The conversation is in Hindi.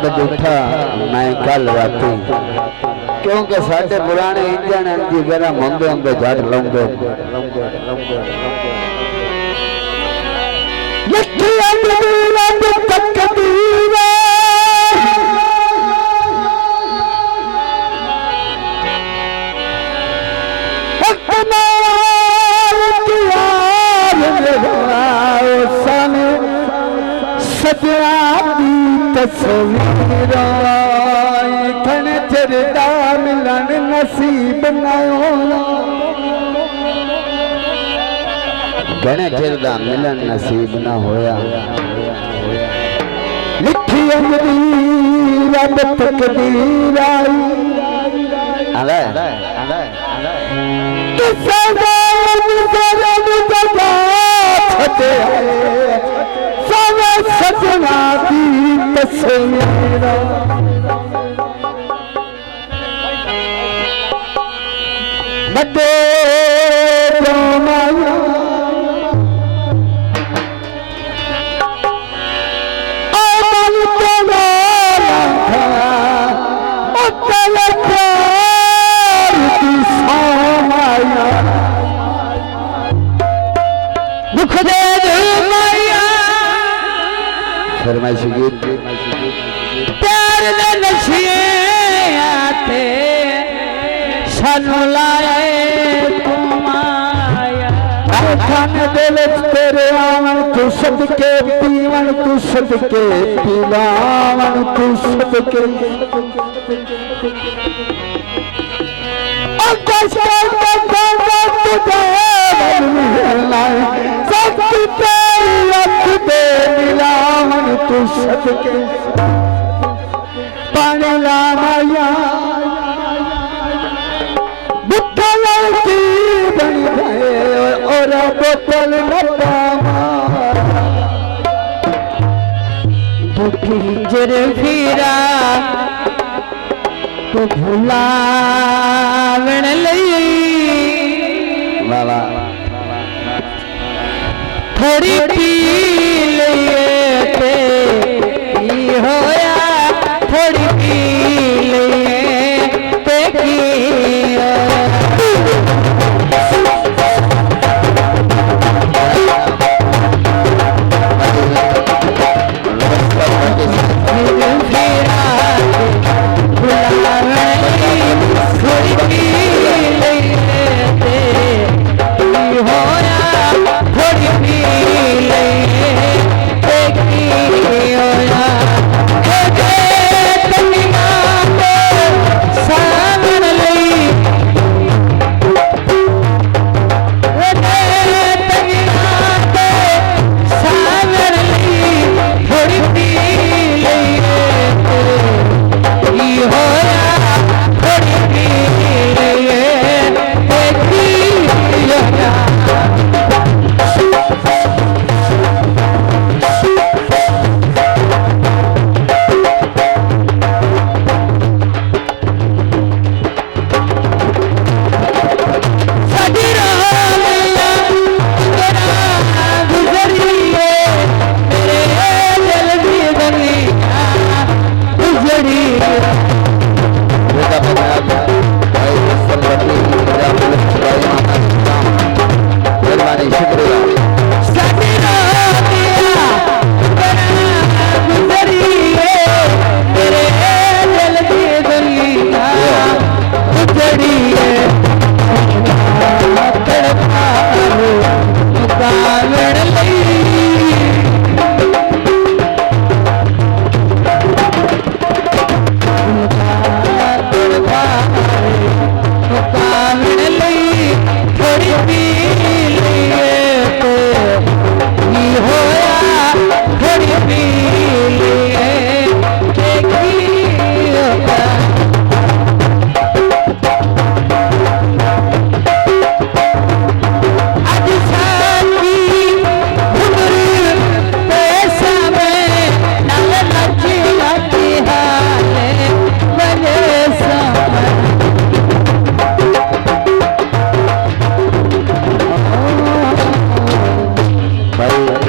आज उठा मैं कल राती क्योंकि साडे पुराने इंजन जी गरम होंगे होंगे जड़ लौंगे तस्वीर खण चिरदा मिलन नसीब न होना घणे चिरदा मिलन नसीब न होया लिखी अंजली रब तकदीर आई अले किसे सजना दी तस्वीर बदे माया अमल तो माया दुख दे फरमाइश गीत प्यार दे नशिए आते सानू लाए तुमाया खान दिल तेरे आवन तू सदके पीवन तू सदके पीवावन तू सदके तू सदके पानी लाया बुद्धा लड़की बन गए और बोतल न दुखी जर फिरा तो भुलावण लई थोड़ी पी लिए होया थोड़ी पी लिए भाई